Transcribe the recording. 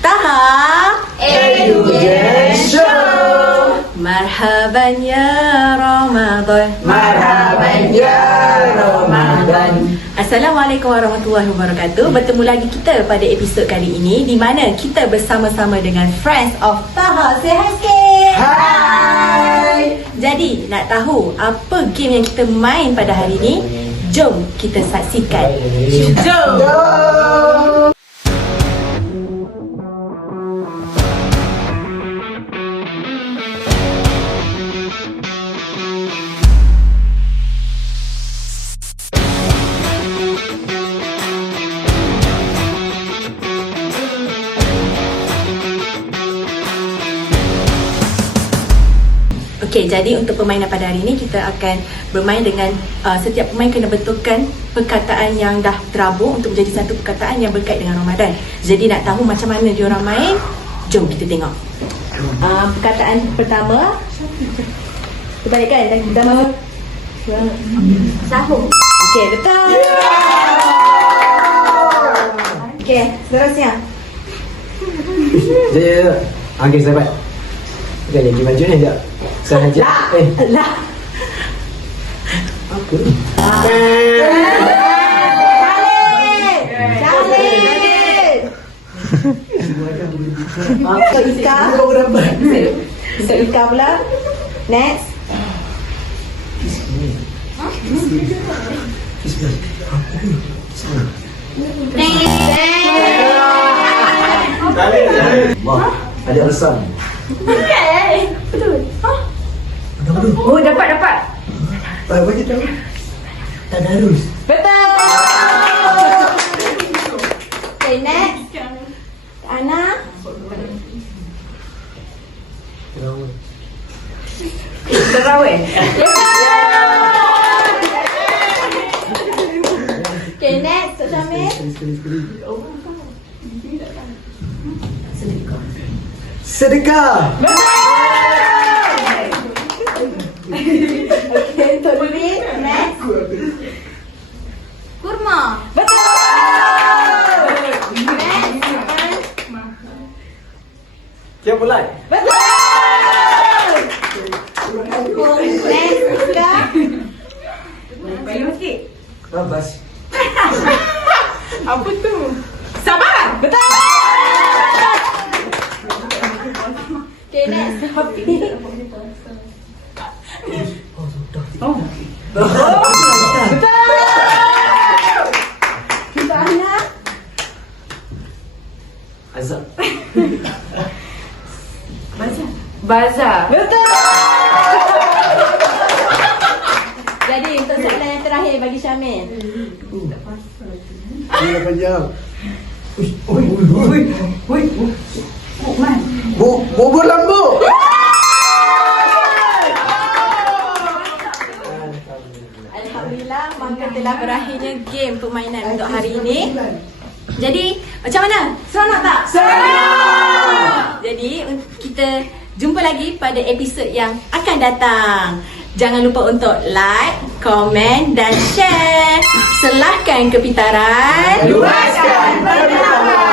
Taha Edugen Show. Marhaban ya Ramadan. Marhaban ya Ramadan. Assalamualaikum warahmatullahi wabarakatuh. Bertemu lagi kita pada episod kali ini, di mana kita bersama-sama dengan Friends of Taha. Say hi sikit. Hai. Jadi nak tahu apa game yang kita main pada hari ini? Jom kita saksikan. Jom. Okey, jadi untuk permainan pada hari ini kita akan bermain dengan setiap pemain kena betulkan perkataan yang dah terabur untuk menjadi satu perkataan yang berkait dengan Ramadan. Jadi nak tahu macam mana diorang main? Jom kita tengok. Perkataan pertama, terbalikkan dan pertama sahur. Okey, betul. Okey, seterusnya. Dia okey sahabat. Bukan lagi baju ni sekejap. Sahaja. Lah. Apa? Ika. Untuk Ika pula. Next. Wah, ada alasan. Betul. Betul. Oh, dapat. Bagi tahu. Tadarus. Betul. Okay, next. Ana. Terawih. Okay, next. Tok Syamil. Sedekah. Okay, Tok Luli. Next. Kurma. Betul. Next. Kia mulai. Betul. Next. Ika. Bayar sikit. Babas. Apa tu? Sabar. Betul. Okay, next. Hafiz. Oh. Betul. Untuk Ana. Azab. Bazar. Betul. Jadi untuk soalan yang terakhir bagi Syamil. Ini 8 jam. Ui. Bubur lambu. Alhamdulillah, maka telah berakhirnya game permainan untuk hari ini. Jadi, macam mana? Seronok tak? Seronok! Jadi, kita jumpa lagi pada episod yang akan datang. Jangan lupa untuk like, komen dan share. Selahkan kepintaran. Luaskan pengetahuan.